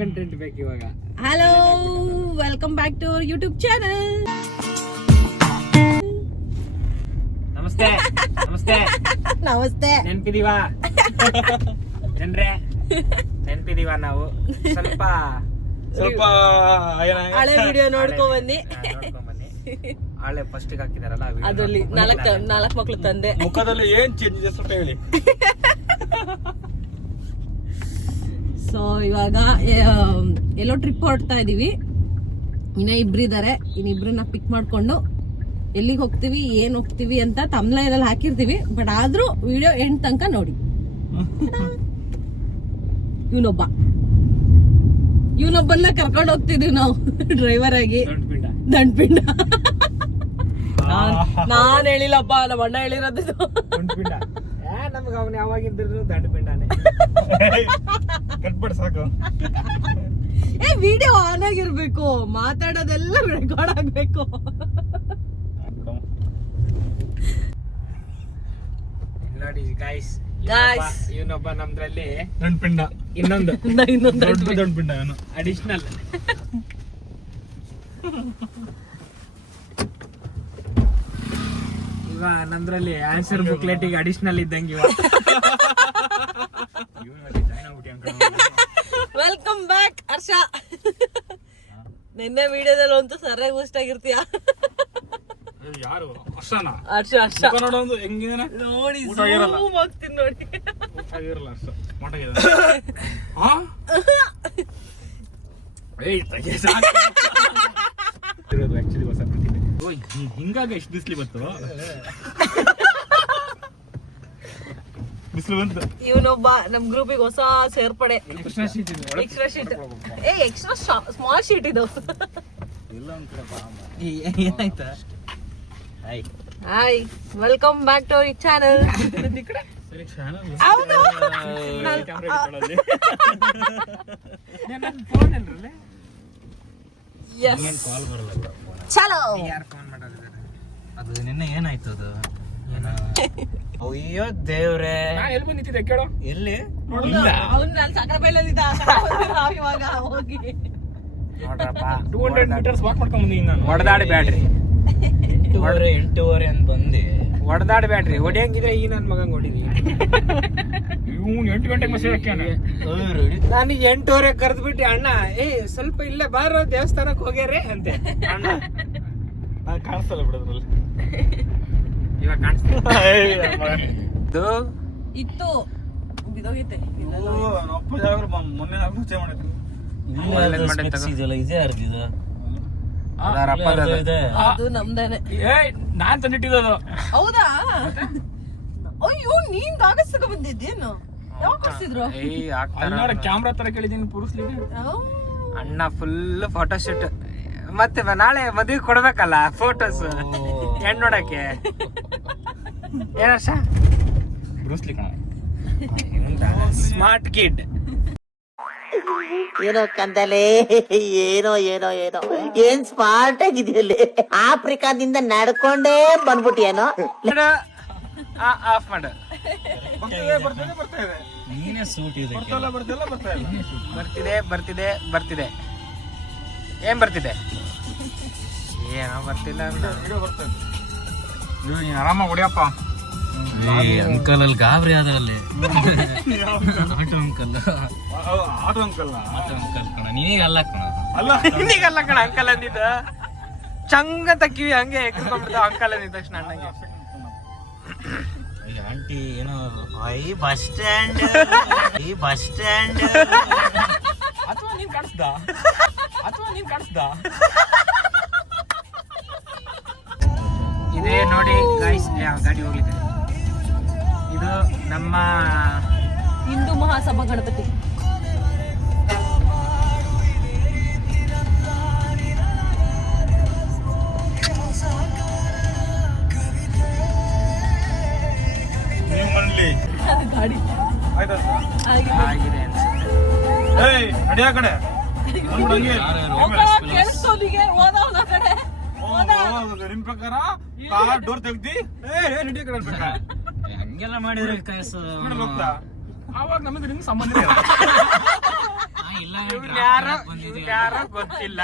Content ಬೇಕು ಇವಾಗ. Hello, welcome back to our YouTube channel. ನಮಸ್ತೆ ನಮಸ್ತೆ ನಮಸ್ತೆ. ನೆನ್ಪಿದೀವಾ ಜನರೇ? ನೆನ್ಪಿದೀವಾ ನಾವು? ಸ್ವಲ್ಪ ಹಳೆ ವಿಡಿಯೋ ನೋಡ್ಕೊಂಡ್ ಬನ್ನಿ. ಹಳೆ ಫಸ್ಟ್ ಹಾಕಿದಾರಲ್ಲ ಅದ್ರಲ್ಲಿ ನಾಲ್ಕು ಮಕ್ಳು ತಂದೆ. ಮುಖದಲ್ಲಿ ಏನ್ ಚೇಂಜಸ್ ಅಂತ ಹೇಳಿ. ಸೊ ಇವಾಗ ಎಲ್ಲೋ ಟ್ರಿಪ್ ಹೊರಡ್ತಾ ಇದೀವಿ. ಇನ್ನ ಇಬ್ರಿದ್ದಾರೆ. ಇನ್ನಿಬ್ರನ್ನ ಪಿಕ್ ಮಾಡ್ಕೊಂಡು ಎಲ್ಲಿಗೆ ಹೋಗ್ತೀವಿ, ಏನ್ ಹೋಗ್ತೀವಿ ಅಂತ ತಮ್ಲೈನಲ್ಲಿ ಹಾಕಿರ್ತೀವಿ. ಬಟ್ ಆದ್ರೂ ವಿಡಿಯೋ ಎಂಡ್ ತನಕ ನೋಡಿ. ಇವನೊಬ್ಬನ್ನ ಕರ್ಕೊಂಡು ಹೋಗ್ತಿದೀವಿ ನಾವು ಡ್ರೈವರ್ ಆಗಿ. ದಂಡ್ಪಿಂಡ. ನಾನ್ ಹೇಳಿಲ್ಲಪ್ಪ, ನಮ್ಮ ಅಣ್ಣ ಹೇಳಿರೋದು. ದಂಡ್ಪಿಂಡ ನಮ್ಗೆ ಅವನ್ ಯಾವಾಗಿದ್ರು ದಂಡ್ಪಿಂಡಾನೆ. ಕಟ್ಬಿಡ್ ಸಾಕು. ವಿಡಿಯೋ ಆನ್ ಆಗಿರ್ಬೇಕು, ಮಾತಾಡೋದೆಲ್ಲ ರೆಕಾರ್ಡ್ ಆಗ್ಬೇಕು. ನೋಡಿ ಗಾಯ್ಸ್, ಇವನೊಬ್ಬ ನಮ್ದ್ರಲ್ಲಿ ದಂಡ್ಪಿಂಡ, ಇನ್ನೊಂದು ದೊಡ್ಡ ದಂಡ್ಪಿಂಡ ಅವನು ಅಡಿಷನಲ್. ಇವ ನಮ್ದ್ರಲ್ಲಿ ಆನ್ಸರ್ ಬುಕ್ಲೆಟಿಗೆ ಅಡಿಷನಲ್ ಇದ್ದಂಗೆ ಇವ. ವೆಲ್ಕಮ್ ಬ್ಯಾಕ್ ಹರ್ಷ. ನಿನ್ನೆ ವಿಡಿಯೋದಲ್ಲಿ ಅಂತೂ ಸರಿಯಾಗಿ ಬೂಸ್ಟ್ ಆಗಿರ್ತೀಯ. ಯಾರು? ಹರ್ಷನಾ? ಹರ್ಷ ಹರ್ಷ ನೋಡೋದು ಹೆಂಗಿದಾನೆ ನೋಡಿ, zoom ಆಗ್ತೀನಿ ನೋಡಿ. ಆಗಿರಲ್ಲ ಹರ್ಷ ಮಾಟಾಗಿದೆ. ಆಕ್ಚುಲಿ ಹೊಸ ಹಿಂಗಾಗ ಎಷ್ಟು ಬಿಸಿಲು ಬಂತು. ಬಿಸಿಲು ಬಂತು. ಇವನೊಬ್ಬ ನಮ್ ಗ್ರೂಪಿಗೆ ಹೊಸ ಸೇರ್ಪಡೆ. Extra sheet. Extra small sheet ಇದು. ಏನಾಯ್ತಾ? Hi, welcome back to our channel. ಹೌದು, ಫೋನ್ ಅಲ್ರಲ್ಲೇ ಚಲೋ. ಯಾರು ಫೋನ್ ಮಾಡೋದು? ಅದು ನಿನ್ನೆ ಏನಾಯ್ತು? ಅದು ಅಯ್ಯೋ ದೇವ್ರೆ, ಎಲ್ಲಿ ಬಂದಿದ್ದೆ ಕೇಳೋ. ಎಲ್ಲಿ ಅವ್ನು ಅಲ್ಲಿ ಸಕ್ಕರೆ ಬೈಲಲ್ಲಿದ್ದ. ಇವಾಗ ಹೋಗಿ ನೋಡ್ರಪ್ಪ, 200 ಮೀಟರ್ಸ್ ವಾಕ್ ಮಾಡ್ಕೊಂಡ್ ಬಂದಿದ್ದೀನಿ ನಾನು. ಹೊಡೆದಾಡಿ ಬ್ಯಾಡ್ರಿ. 8:30 ಅಂತ ಬಂದೆ. ಹೊಡೆದಾಡಿ ಬ್ಯಾಡ್ರಿ. ಹೊಡಿಯಂಗಿದ್ರೆ ಈ ನನ್ ಮಗಂಗ್ ಹೊಡಿದಿ. ಇವ್ನು 8 ಗಂಟೆಗೆ ಮೆಸೇಜ್ ಹಾಕ್ಯಾನ. ನಾನು 8:30 ಕರೆದ್ಬಿಟ್ಟು, ಅಣ್ಣ ಸ್ವಲ್ಪ ಇಲ್ಲೇ ಬಾರೋ ದೇವಸ್ಥಾನಕ್ಕೆ ಹೋಗ್ಯಾರೆ ಅಂತೆ. ಅಣ್ಣ ನಾನು ಕಾಣಿಸ್ತಲ್ಲ ಬಿಡೋದ್ರಲ್ಲಿ. ಇವಾಗ ಕಾಣಿಸ್ತಾ ಇತ್ತು ಬಿದೋಗೈತೆ. ಅಪ್ಪ ಜಾಗ ಮೊನ್ನೆ ಮುಂಚೆ ಮಾಡಿದ್ರು. ಅದು ನಮ್ದೇನೆ. ನಾನ್ ತಂದಿಟ್ಟಿದ್ದು. ಹೌದಾ? ಅಯ್ಯೋ, ನೀನ್ ಕಾಗಸ್ ತಗೋ ಬಂದಿದ್ದೇನು? ಯಾವ ಕಳ್ಸಿದ್ರು? ಕ್ಯಾಮ್ರಾ ತರ ಕೇಳಿದೀನಿ ಪುರುಸ್ಲಿಗೆ. ಅಣ್ಣ ಫುಲ್ ಫೋಟೋ ಶೂಟ್. ಮತ್ತೆ ನಾಳೆ ಮದುವೆ ಕೊಡ್ಬೇಕಲ್ಲ ಫೋಟೋಸ್ ಹೆಣ್ ನೋಡಕ್ಕೆ. ಏನರ್ಷ ಬ್ರೂಸ್ಲಿ ಕಣ. Smart kid. ಏನೋ ಕಂದಲೆ, ಏನೋ ಏನೋ ಏನೋ ಏನ್ ಸ್ಮಾರ್ಟ್ ಆಗಿದೆಯಲ್ಲಿ. ಆಫ್ರಿಕಾದಿಂದ ನಡ್ಕೊಂಡೇ ಬಂದ್ಬಿಟ್ಟಿಯೇನೋ. ಆಫ್ ಮಾಡು. ನೀನೇ ಸೂಟ್ ಇದೆ. ಬರ್ತಿದೆ. ಏನ್ ಬರ್ತಿದೆ? ಏನೋ ಬರ್ತಿಲ್ಲ. ನೀನ್ ಆರಾಮಾಗಿ ಹೊಡಿಯಪ್ಪ. ಅಂಕಲ್ ಅಲ್ಲಿ ಗಾಬರಿ ಆದ್ರಲ್ಲಿ. ಆಟೋ ಅಂಕಲ್ ಕಣ. ನೀನೀಗ ಅಲ್ಲ ಕಣ. ಇನ್ನೀಗಲ್ಲ ಕಣ ಅಂಕಲ್ ಅಂದಿದ್ದ. ಚಂಗ ತಕ್ಕಿವಿ ಹಂಗೆ ಎಕ್ಕೊಂಡ್ಬಿಡ್ತಾವ ಅಂಕಲ್ ಅಂದಿದ ತಕ್ಷಣ ಅಣ್ಣಂಗೆ. ಈಗ ಆಂಟಿ ಏನೋ ಬಸ್ ಸ್ಟ್ಯಾಂಡ್ ಅಥವಾ ನೀನ್ ಕಾಣಿಸ್ದ. ಇದೇ ನೋಡಿ ಗೈಸ್, ಗಾಡಿ ಹೋಗ್ಲಿದೆ. ಇದು ನಮ್ಮ ಹಿಂದೂ ಮಹಾಸಭಾ ಗಣಪತಿ. ಗಾಡಿ ಆಗಿದೆ ಅನ್ಸುತ್ತೆ. ನಡಿಯ ಕಡೆ ಕೇಳಿಸ್ತೋದಿಗೆ ಓದವನ ಕಡೆ. ನಿಮ್ ಪ್ರಕಾರ ಡೋರ್ ತೆಗ್ದಿ ನಡಿಯ ಕಡೆ ಹಂಗೆಲ್ಲ ಮಾಡಿದ್ರೆ ಅವಾಗ ನಮಗೆ ನಿಮ್ಗೆ ಸಂಬಂಧ ಇಲ್ಲ ಯಾರೋ ಗೊತ್ತಿಲ್ಲ.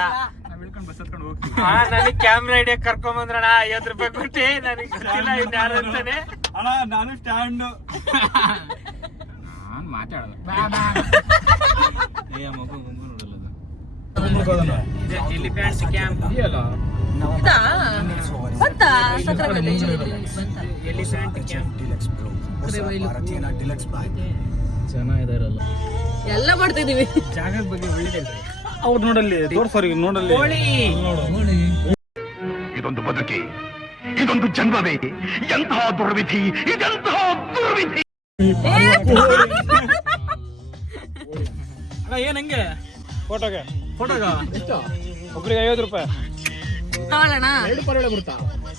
ನಾವ್ ಹೇಳ್ಕೊಂಡು ಬಸ್ ಹತ್ಕೊಂಡು ಹೋಗ್ತೀವಿ. ನನಗೆ ಕ್ಯಾಮ್ರಾ ಹಿಡಿಯಕ್ ಕರ್ಕೊಂಡ್ ಬಂದ್ರಣ 50 ರೂಪಾಯಿ ಕೊಟ್ಟಿ. ನನಗೆ ಗೊತ್ತಿಲ್ಲ ಇವ್ನು ಯಾರು ಅಂತಾನೆ. ಅಣ್ಣ ನಾನು ಸ್ಟ್ಯಾಂಡ್ ನಾನ್ ಮಾತಾಡಲ್ಲ ಏ ಮಗು ಗುಂಪು ನೋಡಲ್ಲ ಎಲಿಫೆಂಟ್ ಕ್ಯಾಂಪ್ ಇದೆಯಲ್ಲ ಎಲಿಫೆಂಟ್ ಕ್ಯಾಂಪ್ ಚೆನ್ನಾಗಿದಾರಲ್ಲ ಎಲ್ಲ ಮಾಡ್ತಿದೀವಿ. ಜಾಗದ ಬಗ್ಗೆ ಒಳ್ಳೆದಿಲ್ರಿ. ಅವ್ರು ನೋಡಲ್ಲಿ ತೋರ್ಸೋರಿಗೆ ನೋಡಲ್ಲಿ ಕೋಳಿ ಇದೊಂದು ಬದುಕಿ, ಇದೊಂದು ಜನ್ಮವೇ, ಎಂತಹ ದುರ್ವಿಧಿ, ಇದೆಂತಹ ದುರ್ವಿಧಿ. ಅಣ್ಣ ಏನ್ ಹಂಗೆ ಫೋಟೋಗೆ ಫೋಟೋಗ ಎಷ್ಟು ಒಬ್ರಿಗೆ 50 ರೂಪಾಯಿ ತಗೊಳ್ಳೋಣ. 2 ಪರವಾಳೆ ಬರುತ್ತಾ?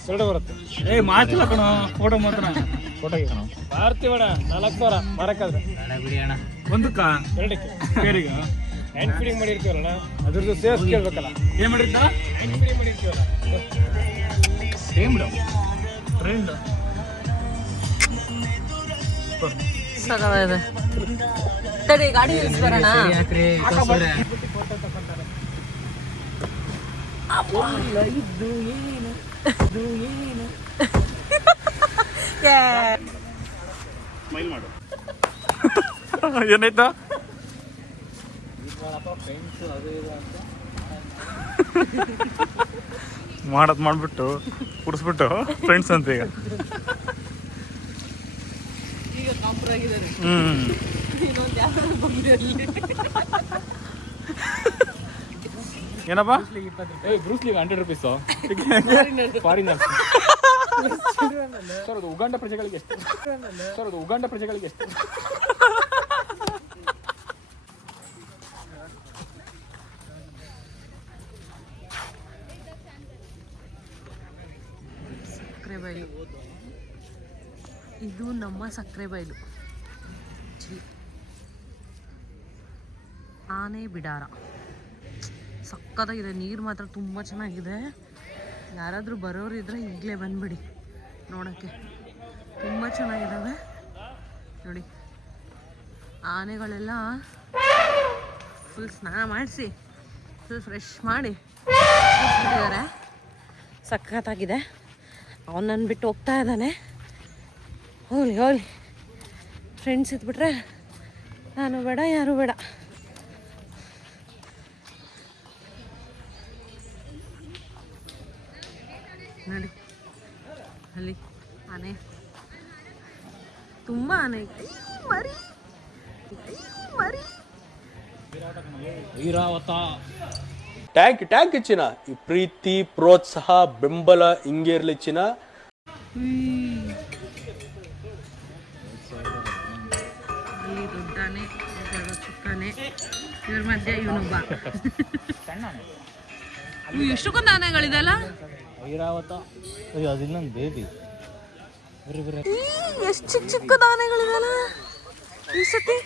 2 ಬರುತ್ತೆ. ಏ ಮಾತಿಲ್ಲ ಕಣ ಫೋಟೋ ಮಾತ್ರ ಫೋಟೋಗೆ ಕಣ ಮಾರ್ತೀವಣ 4000 ಮಾರಕ್ಕಾದ್ರೆ ಬಿಡಿ ಅಣ್ಣ ಒಂದಕ್ಕ 2ಕ್ಕೆ ಪೇರಿಗೆ ಹ್ಯಾಂಡ್ ಫೀಡಿಂಗ್ ಮಾಡಿರ್ತೀವಲ್ಲ ಅದ್ರದ್ದು ಸೇರ್ಸ್ ಕೇಳ್ಬೇಕಲ್ಲ. ಏನ್ ಮಾಡಿದ್ದ ಹ್ಯಾಂಡ್ ಫೀಡಿಂಗ್ ಮಾಡಿರ್ತೀವಲ್ಲ ಸೇಮ್ ಟ್ರೆಂಡ್ ಸಾಕಾಗಿದೆ. ತಡಿ ಗಾಡಿ ಇಳಿಸ್ಬರೋಣ. ಸ್ಮೈಲ್ ಮಾಡು ಏನಾಯ್ತಾ ಮಾಡದ್ ಮಾಡ್ಬಿಟ್ಟು ಕುಡಿಸ್ಬಿಟ್ಟು ಫ್ರೆಂಡ್ಸ್ ಅಂತ ಈಗ ಈಗ ಕಾಂಪ್ರ ಆಗಿದ್ದಾರೆ. ಇನ್ನೊಂದು ಯಾರು ಬಂದಿರಲಿ. ಏನಪ್ಪ ಬ್ರೂಸ್ಲಿಗೆ 100 ರೂಪೀಸು ಫಾರಿನರ್ಸ್ ಸರ್ ಅದು ಉಗಾಂಡ ಪ್ರಜೆಗಳಿಗೆ ಎಷ್ಟು ಸಕ್ಕರೆ ಬೈಲು ಇದು ನಮ್ಮ ಸಕ್ಕರೆ ಬೈಲು. ಆನೆ ಬಿಡಾರ ಸಕ್ಕತ್ತಾಗಿದೆ. ನೀರು ಮಾತ್ರ ತುಂಬ ಚೆನ್ನಾಗಿದೆ. ಯಾರಾದರೂ ಬರೋರು ಇದ್ರೆ ಈಗಲೇ ಬಂದ್ಬಿಡಿ ನೋಡೋಕ್ಕೆ. ತುಂಬ ಚೆನ್ನಾಗಿದ್ದಾವೆ ನೋಡಿ. ಆನೆಗಳೆಲ್ಲ ಫುಲ್ ಸ್ನಾನ ಮಾಡಿಸಿ ಫುಲ್ ಫ್ರೆಶ್ ಮಾಡಿ ಬಿಟ್ಟಿದ್ದಾರೆ. ಸಖತ್ತಾಗಿದೆ. ಅವನನ್ನು ಬಿಟ್ಟು ಹೋಗ್ತಾ ಇದ್ದಾನೆ. ಹೋಗ್ಲಿ ಫ್ರೆಂಡ್ಸ್ ಇದ್ಬಿಟ್ರೆ ನಾನು ಬೇಡ ಯಾರು ಬೇಡ. ನೋಡಿ ಅಲ್ಲಿ ಆನೆ, ತುಂಬ ಆನೆ ಐತೆ. ಮರಿ ಐರಾವತ ಟ್ಯಾಂಕ್ ಚಿನ್ನ. ಈ ಪ್ರೀತಿ ಪ್ರೋತ್ಸಾಹ ಬೆಂಬಲ ಹಿಂಗೆ ಇರ್ಲಿ ಚಿನ್ನ. ಅಲ್ಲಿ ದೊಡ್ಡಾನೆ, ಚಿಕ್ಕನೆ, ಇವ್ರ ಮಧ್ಯೆ ಇವನೊಬ್ಬ. ಎಷ್ಟಕ್ಕೊಂದು ಆನೆಗಳಿದೆಲ್ಲ. ಐರಾವತ ಅದು ಇನ್ನೊಂದು ಬೇಬಿ ಎಷ್ಟು ಚಿಕ್ಕದ ಆನೆಗಳಿದೆಲ್ಲ ಈ ಸತಿ.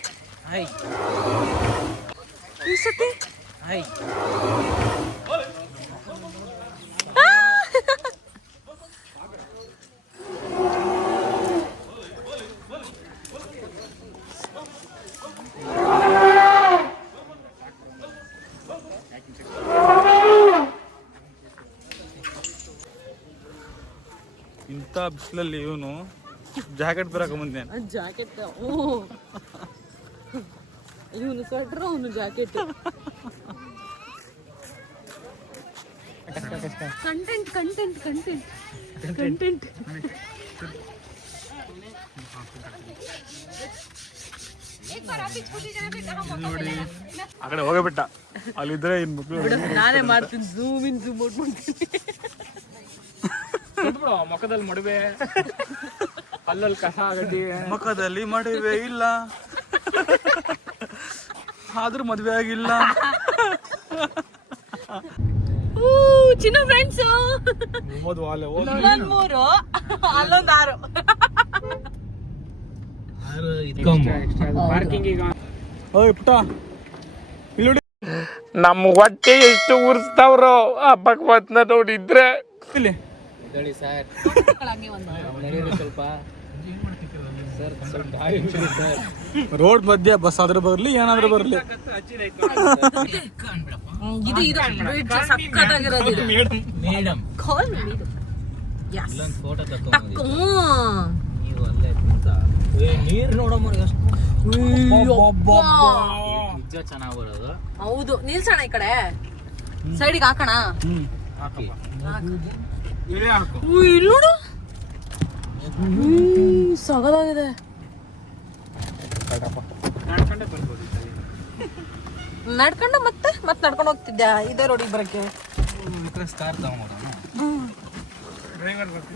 ಇಂಥ ಬಿಸಿಲಲ್ಲಿ ಇವನು ಜಾಕೆಟ್ ಬರಕ ಮುಂದೆ ಜಾಕೆಟ್. ಇವನು ಸ್ವೆಟ್ರ್, ಅವನು ಜಾಕೆಟ್. ಕಂಟೆಂಟ್ ನೋಡಿ ಆ ಕಡೆ ಹೋಗಬಿಟ್ಟ. ಅಲ್ಲಿದ್ರೆ ಇನ್ ಮಕ್ಕಳು ನಾನೇ ಮಾಡ್ತೀನಿ. ಝೂಮ್ ಔಟ್ ಮಾಡ್ತೀನಿ. ಮುಖದಲ್ಲಿ ಮಡುವೆ, ಅಲ್ಲಲ್ಲಿ ಕಸ ಗಡ್ಡಿ, ಮುಖದಲ್ಲಿ ಮಡುವೆ ಇಲ್ಲ ಆದ್ರೂ ಮದ್ವೆ ಆಗಿಲ್ಲ. ಚಿನ್ನ ಫ್ರೆಂಡ್ಸು ಓದು 3 ಅಲ್ಲೊಂದು 6. ಪಾರ್ಕಿಂಗ್ ಈಗ ಓಯ್ ಪುಟ್ಟ ಇಲ್ಲಿ ನಮ್ಮ ಹೊಟ್ಟೆ ಎಷ್ಟು ಉರ್ಸ್ತಾವ್ರೋ ಆ ಭಗವತ್ನ ನೋಡಿದ್ರೆ. ಇಲ್ಲಿ ಸರ್ ಹಂಗೆ ಒಂದು ಸ್ವಲ್ಪ ರೋಡ್ ಮಧ್ಯೆ ಬಸ್ ಆದ್ರೂ ಬರ್ಲಿ ಏನಾದ್ರೂ ಬರ್ಲಿ. ಇದು bridge ಸಕ್ಕತ್ತಾಗಿರೋದು ಇದು. Madam Call me madam. Yes. ಇಲ್ಲೊಂದು ಫೋಟೋ ಟಕ್ಕು. ತಗೊಂಡು ನೀವು ಅಲ್ಲೇ ಕುಂತ ನೀರು ನೋಡಮ್ಮ ಎಷ್ಟು ನಿಜ ಚೆನ್ನಾಗಿ ಬರೋದು. ಹೌದು ನಿಲ್ಸೋಣ ಈ ಕಡೆ ಸೈಡಿಗೆ ಹಾಕೋಣ. ಹಾಕಿ ಇಲ್ಲಿ ನೋಡು ಸಗದಾಗಿದೆ. ನಡ್ಕೊಂಡು ಮತ್ತೆ ನಡ್ಕೊಂಡು ಹೋಗ್ತಿದ್ಯಾ ಇದೇ ರೋಡಿಗೆ ಬರಕ್ಕೆ? ಕಾರ್ ತಗೊಂಬೋದ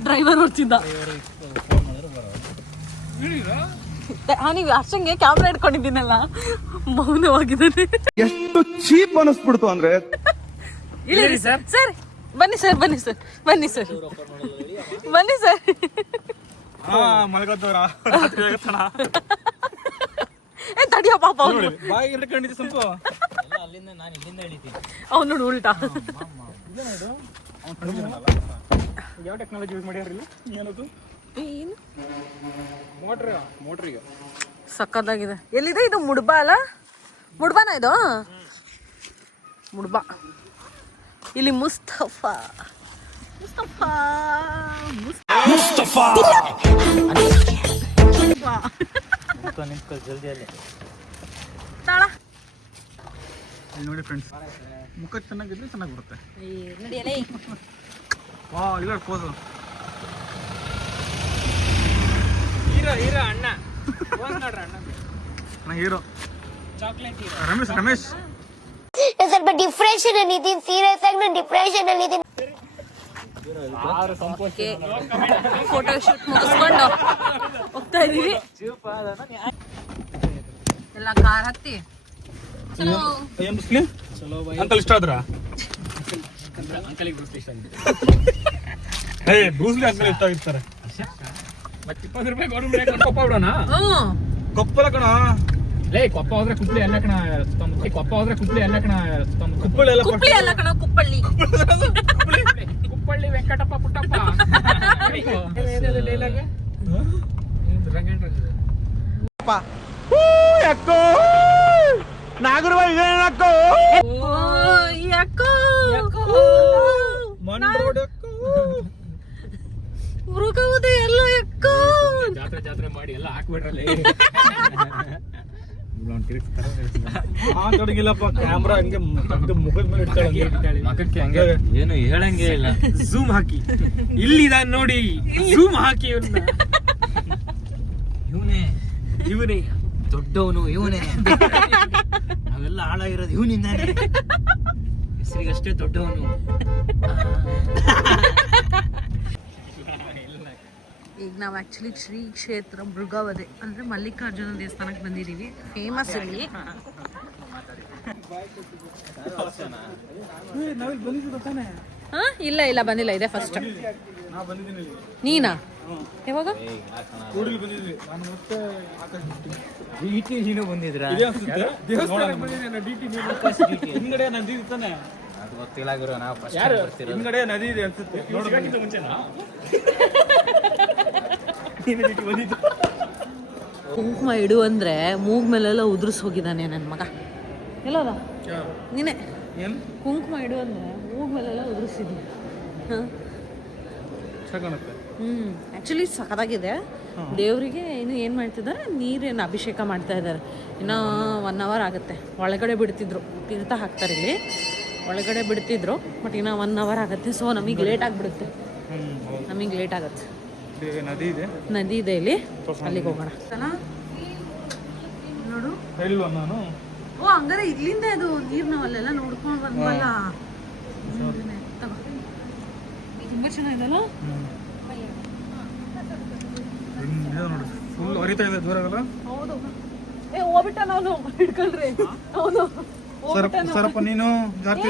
ಡ್ರೈವರ್ ಓಡ್ತಿದ್ದ. ನೀವು ಅಷ್ಟಂಗೆ ಕ್ಯಾಮ್ರಾ ಇಟ್ಕೊಂಡಿದ್ದೀನಲ್ಲ ಮೌನವಾಗಿದ್ದಾನೆ. ಎಷ್ಟು ಚೀಪ್ ಅನಿಸ್ಬಿಡ್ತು ಅಂದ್ರೆ ಇಳಿರಿ ಸರ್. ಸರ್ ಬನ್ನಿ ಸರ್, ಬನ್ನಿ ಸರ್, ಬನ್ನಿ ಸರ್, ಬನ್ನಿ ಸರ್. ಮಲಗತ್ತವ್ರ ಏ ತಡಿಯೋ ಪಾಪ ಅವನು ಬಾಯಿ ಹಿಡ್ಕೊಂಡಿದ್ದೆ ಸ್ವಲ್ಪ. ಅಲ್ಲಿಂದ ನಾನು ಇಲ್ಲಿಂದ ಇಳಿತೀನಿ. ಅವ್ನು ನೋಡು ಉಲ್ಟಾ. ಯಾವ ಟೆಕ್ನಾಲಜಿ ಯೂಸ್ ಮಾಡ್ಯಾರಿಲ್ಲ ಏನದು? ಏನು ಮೋಟ್ರಿಗೆ ಸಕ್ಕತ್ತಾಗಿದೆ. ಎಲ್ಲಿದೆ ಇದು? ಮುಡ್ಬಾ ಅಲ್ಲ? ಮುಡ್ಬಾನ ಇದು? ಮುಡ್ಬಾ. ಇಲ್ಲಿ ಮುಸ್ತಫಾ ನಿಂತ್ಕೊಳ್ಳಿ ಜಲ್ದಿ ಅಲ್ಲಿ. ತಾಳ ಇಲ್ಲಿ ನೋಡಿ ಫ್ರೆಂಡ್ಸ್, ಮುಖ ಚೆನ್ನಾಗಿದ್ರೆ ಚೆನ್ನಾಗಿ ಬರುತ್ತೆ. ನಡಿಯಲೇ. ವಾ ಇಲ್ಲ ಪೋಸು ಹೀರೋ ಅಣ್ಣ ನೋಡ್ರಿ ಅಣ್ಣ ಹೀರೋ ಚಾಕ್ಲೇಟ್ ಹೀರೋ ರಮೇಶ್ ಸ್ವಲ್ಪ ಡಿಪ್ರೆಷನ್ ಅಲ್ಲಿ ಇದೀನಿ, ಸೀರಿಯಸ್ ಆಗಿ ನಾನು ಡಿಪ್ರೆಷನ್ ಅಲ್ಲಿ ಇದೀನಿ. ಫೋಟೋ ಶೂಟ್ ಮುಗಿಸ್ಕೊಂಡು ಹೋಗ್ತಾ ಇದೀವಿ. ಎಲ್ಲ ಕಾರ್ ಹತ್ತಿ ಮುಸ್ಲಿಂ ಅಂಕಲ್ ಇಷ್ಟ ಆದ್ರ? ಬ್ರೂಸ್ಲಿ ಅಂಕಲ್ ಇಷ್ಟ ಆಗಿರ್ತಾರೆ. ಮತ್ತೆ 20 ರೂಪಾಯಿ ಗೌರ್ಮೆಂಟ್ ಕೊಪ್ಪ ಬಿಡೋಣ. ಕೊಪ್ಪಳ ಕಣ. ಲೇ ಕೊಪ್ಪ ಹೋದ್ರೆ ಕುಪ್ಪಳಿ ಅಲ್ಲ ಕಣ. ಕೊಪ್ಪ ಹೋದ್ರೆ ಕುಪ್ಪಳಿ ಅಲ್ಲ ಕಣ. ಕುಪ್ಪಳ ಎಲ್ಲ ಕುಪ್ಪಳಿ ಅಲ್ಲ ಕಣ, ಕುಪ್ಪಳ್ಳಿ. ಕುಪ್ಪಳ್ಳಿ ವೆಂಕಟಪ್ಪ ಪುಟ್ಟಪ್ಪ. ನಾಗರವ ಇದೇನಕ್ಕೋ ಯಾಕೋ ಮೃಗವುದೇ ಎಲ್ಲ ಯಾಕೋ ಜಾತ್ರೆ ಮಾಡಿ ಎಲ್ಲ ಹಾಕ್ಬಿಟ್ರಲ್ಲಿ. ಮಾತಾಡಿಗಿಲ್ಲಪ್ಪ, ಕ್ಯಾಮ್ರಾ ಹಂಗೆ ಮುಖದ ಮೇಲೆ ಇಡ್ತಾಳೆ. ಮಗಕ್ಕೆ ಹಂಗೆ ಏನು ಹೇಳಂಗೆ ಇಲ್ಲ. ಝೂಮ್ ಹಾಕಿ ಇಲ್ಲಿದಾನ್ ನೋಡಿ, ಝೂಮ್ ಹಾಕಿ ಇವನೇ ದೊಡ್ಡವನು, ಇವನೇ ನಾವೆಲ್ಲ ಹಾಳಾಗಿರೋದು ಇವನಿಂದಾನೆ. ಹೆಸರಿಗಷ್ಟೇ ದೊಡ್ಡವನು. ಈಗ ನಾವು ಆಕ್ಚುಲಿ ಶ್ರೀ ಕ್ಷೇತ್ರ ಮೃಗವಧೆ ಅಂದ್ರೆ ಮಲ್ಲಿಕಾರ್ಜುನ ದೇವಸ್ಥಾನಕ್ಕೆ ಬಂದಿದೀವಿ. ಫೇಮಸ್ ಇಲ್ಲಿ. ಇಲ್ಲ ಇಲ್ಲ ಬಂದಿಲ್ಲ, ಇದೆ ಫಸ್ಟ್. ನೀನಾ? ಯಾವಾಗ? ನೀನು ಬಂದಿದ್ರ? ಹಿಂಗಡೆ ನದಿ ಇರ್ತಾನೆ, ಅದು ಗೊತ್ತಿಲ್ಲ ಗುರು. ನಾವು ಫಸ್ಟ್ ಹಿಂಗಡೆ ನದಿ ಇದೆ ಅನ್ಸುತ್ತೆ. ಕುಂಕುಮ ಇಡು ಅಂದ್ರೆ ಮೂಗ್ ಮೇಲೆಲ್ಲ ಉದುರಿಸ್ ಹೋಗಿದ್ದಾನೆ ನನ್ನ ಮಗ. ಎಲ್ಲೋದ ನೀನೆ? ಕುಂಕುಮ ಇಡು ಅಂದ್ರೆ ಮೂಗ್ ಮೇಲೆಲ್ಲ ಉದುರಿಸಿದ್ವಿ. ಆಕ್ಚುಲಿ ಸಖತ್ತಾಗಿದೆ. ದೇವರಿಗೆ ಇನ್ನು ಏನು ಮಾಡ್ತಿದ್ದಾರೆ, ನೀರೇನು ಅಭಿಷೇಕ ಮಾಡ್ತಾ ಇದ್ದಾರೆ. ಇನ್ನೂ 1 hour ಆಗುತ್ತೆ. ಒಳಗಡೆ ಬಿಡ್ತಿದ್ರು, ತೀರ್ಥ ಹಾಕ್ತಾರೆ ಇಲ್ಲಿ, ಒಳಗಡೆ ಬಿಡ್ತಿದ್ರು. ಬಟ್ ಇನ್ನೂ 1 hour ಆಗುತ್ತೆ. ಸೊ ನಮಗೆ ಲೇಟ್ ಆಗಿಬಿಡುತ್ತೆ. ನಮಗೆ ಲೇಟ್ ಆಗುತ್ತೆ. ನದಿ ಇದೆ, ನದಿ ಇದೆ ಇಲ್ಲಿ, ಅಲ್ಲಿಗೆ ಹೋಗೋಣ. ನೋಡು. ಹೇಳಿಲ್ವಾ ನಾನು? ಓ ಹಂಗಾರೆ ಇಲ್ಲಿಂದ ಇದು ನೀರು ನಾವಲ್ಲೆಲ್ಲ ನೋಡ್ಕೊಂಡು ಬಂದ್ವಲ್ಲ. ತುಂಬಾ ಚೆನ್ನಾಗಿದಲ್ಲ. ನೋಡಿ ಫುಲ್ ಹರಿತಾ ಇದೆ, ದೂರ ಆಗಲ್ಲ. ಹೌದು. ಏ ಹೋಗ್ಬಿಟ್ಟ ನಾನು ಹಿಡ್ಕೊಳ್ರಿ. ಹೌದು ಸರಪ್ಪ ನೀನು ಜಾಸ್ತಿ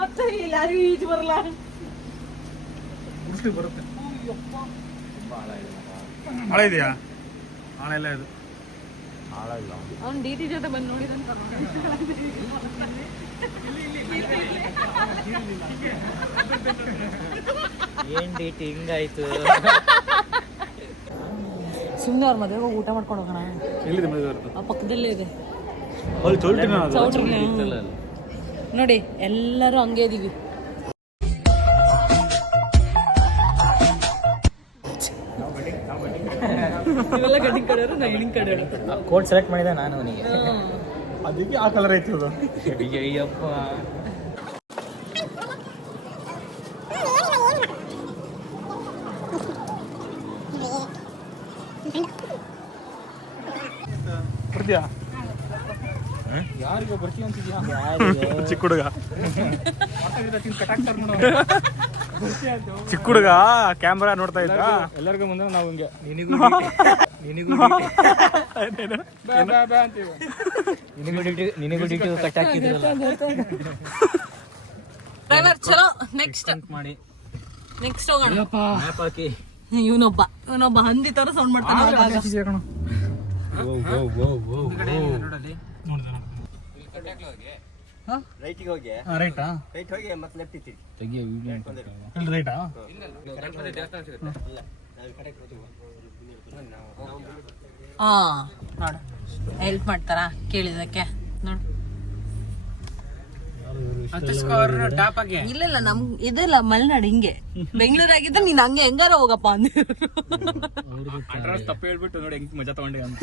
ಮತ್ತೆ ಯಾರಿಗೂ ಈಜು ಬರಲ್ಲ. ಬರುತ್ತೆ. ಆಳ ಇದೆಯಾ? ಆಳ ಎಲ್ಲ ಇದು ಅವ್ನು ಡಿ.ಟಿ ಜೊತೆ ಬಂದು ನೋಡಿದಂತ. ಏನ್ ಡಿ.ಟಿ ಹಿಂಗಾಯ್ತು? ಸುಮ್ಮನೆ ಅವ್ರ ಮದುವೆಗೆ ಹೋಗಿ ಊಟ ಮಾಡ್ಕೊಂಡು ಹೋಗೋಣ. ಎಲ್ಲಿದೆ ಮದುವೆ? ಆ ಪಕ್ಕದಲ್ಲೇ ಇದೆ ಅಲ್ಲಿ ಚೌಲ್ಟ್ರಿನ ಅದು. ಚೌಟ್ರಿ. ನೋಡಿ ಎಲ್ಲರೂ ಹಂಗೆ ಇದೀವಿ. ಇವೆಲ್ಲ ಗಡ್ಡಿ ಕಡೆಯವರು ನಾ ಹೆಣ್ಣಿನ ಕಡೆಯವರು. ಕೋಟ್ ಸೆಲೆಕ್ಟ್ ಮಾಡಿದೆ ನಾನು ಅವನಿಗೆ. ಅದಕ್ಕೆ ಆ ಕಲರ್ ಐತಿ ಅದು. ಅಯ್ಯಪ್ಪ ಬರ್ತೀಯಾ? ಯಾರಿಗೋ ಬರ್ತೀಯ ಅಂತಿದ್ಯಾ? ಚಿಕ್ಕ ಹುಡುಗ ಚಿಕ್ಕ ಹುಡುಗ ಕ್ಯಾಮ್ರಾ ನೋಡ್ತಾ ಇದ್ದ. ಎಲ್ಲರಿಗೂ ಮುಂದೆ ನಾವು ಹಿಂಗೆ ನಿನಗೂ ಕಟ್ ಹಾಕಿದ್ರಲ್ಲ ಡ್ರೈವರ್ ಚಲೋ ನೆಕ್ಸ್ಟ್ ಮಾಡಿ ಹೋಗೋಣ. ಮ್ಯಾಪ್ ಹಾಕಿ ಇವನೊಬ್ಬ ಹಂದಿ ತರ ಸೌಂಡ್ ಮಾಡ್ತಾನೆ. ರೈಟಾ? ಇಲ್ಲಿ ರೈಟಾ? ಹಾ ನೋಡು ಹೆಲ್ಪ್ ಮಾಡ್ತಾರಾ ಕೇಳಿದಕ್ಕೆ. ನೋಡು ಇಲ್ಲ ನಮ್ ಇದೆಲ್ಲ ಮಲೆನಾಡು ಹಿಂಗೆ. ಬೆಂಗಳೂರಾಗಿದ್ರೆ ನೀನ್ ಹಂಗೆ ಹೆಂಗಾರ ಹೋಗಪ್ಪ ಅಂದಿರು. ಅಡ್ರೆಸ್ ತಪ್ಪು ಹೇಳ್ಬಿಟ್ಟು ನೋಡಿ ಹೆಂಗ್ ಮಜಾ ತಗೊಂಡೆ ಅಂತ.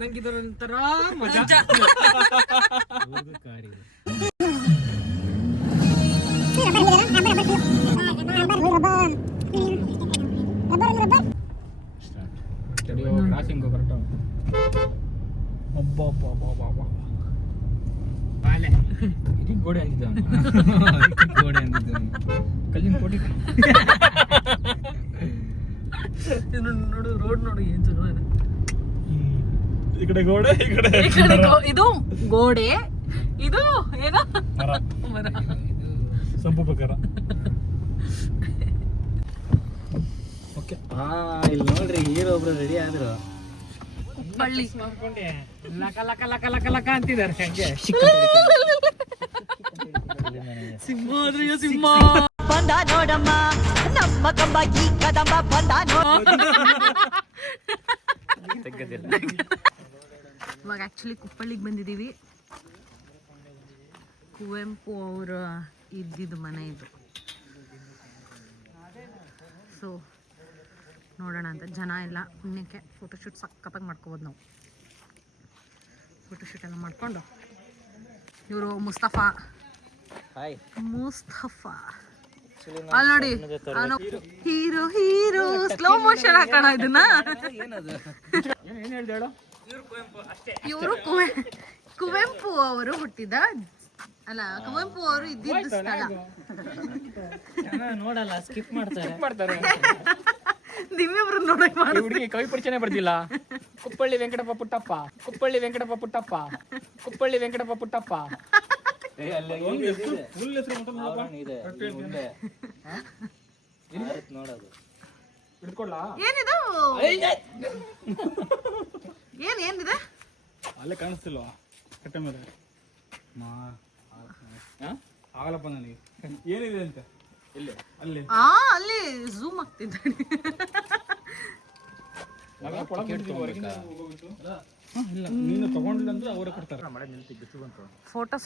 ನಂಗೆ ಇದೊಂಥರ ಮಜಾ. Crossing correct. ಅಬ್ಬಾ ಇದಕ್ಕೆ ಗೋಡೆ ಅಂತಿದ್ದ. ಗೋಡೆ ಅಂತಿದ್ದ ಕಲ್ಲಿನ ಕೋಟೆ. ನೋಡು ರೋಡ್ ನೋಡು ಏನ್ ಚಲೋ ಇದೆ. ಈ ಕಡೆ ಗೋಡೆ, ಈ ಕಡೆ ಇದು ಗೋಡೆ, ಇದು ಏನೋ ಮರ. ಸಂಪು ಪ್ರಕಾರ. ಇಲ್ಲಿ ನೋಡ್ರಿ ಹೀರೋ ಒಬ್ರು ರೆಡಿ ಆದ್ರು. ಬಳ್ಳಿ ಲಕ ಲಕ ಲಕ ಲಕ ಲಕ ಅಂತಿದ್ದಾರೆ ಹಂಗೆ. ಸಿಂಹ ಆದ್ರೆ ಸಿಂಹ. ಬಂದ ನೋಡಮ್ಮ ನಮ್ಮ ಕಂಬ ಈ ಕದಂಬ ಬಂದ ಇವಾಗ ಆಕ್ಚುಲಿ ಕುಪ್ಪಳ್ಳಿಗೆ ಬಂದಿದ್ದೀವಿ. ಕುವೆಂಪು ಅವರ ಇದ್ದಿದ್ದು ಮನೆ ಇದು. ಸೊ ನೋಡೋಣ ಅಂತ ಜನ ಎಲ್ಲ ಪುಣ್ಯಕ್ಕೆ ಫೋಟೋಶೂಟ್ ಸಖತ್ತಾಗಿ ಮಾಡ್ಕೋಬೋದು ನಾವು. ಫೋಟೋಶೂಟ್ ಎಲ್ಲ ಮಾಡ್ಕೊಂಡು ಇವರು ಮುಸ್ತಫಾ ಅಲ್ಲಿ ನೋಡಿ ಹೀರೋ ಸ್ಲೋ ಮೋಷನ್ ಹಾಕೋಣ ಇದನ್ನ. ಇವರು ಕುವೆಂಪು ಅವರು ಹುಟ್ಟಿದ ಅಲ್ಲ ಕುವೆಂಪು ಅವರು ಇದ್ದಿದ್ದು ಸ್ಥಳ. ನೋಡಲ್ಲ ಸ್ಕಿಪ್ ಮಾಡ್ತಾರೆ. ದಿವ್ಯಬ್ರು ನೋಡಕ್ ಮಾಡಿ ಹುಡುಗಿ ಕವಿ ಪರಿಚಯನೇ ಬರ್ದಿಲ್ಲ. ಕುಪ್ಪಳ್ಳಿ ವೆಂಕಟಪ್ಪ ಪುಟ್ಟಪ್ಪ, ಕುಪ್ಪಳ್ಳಿ ವೆಂಕಟಪ್ಪ ಪುಟ್ಟಪ್ಪ, ಕುಪ್ಪಳ್ಳಿ ವೆಂಕಟಪ್ಪ ಪುಟ್ಟಪ್ಪ. ಏನಿದು ಏನಿದೆ ಅಲ್ಲೇ ಕಾಣಿಸ್ತಿಲ್ವಾ ಕಟ್ಟೆ ಮೇಲೆ? ಆಗಲ್ಲಪ್ಪ ನನಗೆ ಏನಿದೆ ಅಂತ. ಇಲ್ಲಿ ಅಲ್ಲಿ ಅಲ್ಲಿ ಝೂಮ್ ಆಗ್ತಿದ್ದಾನೆ. ಇಲ್ಲ ನೀನು ತಗೊಂಡಿಲ್ಲ ಅಂದ್ರೆ ಅವರೇ ಕೊಡ್ತಾರೆ. ಫೋಟೋ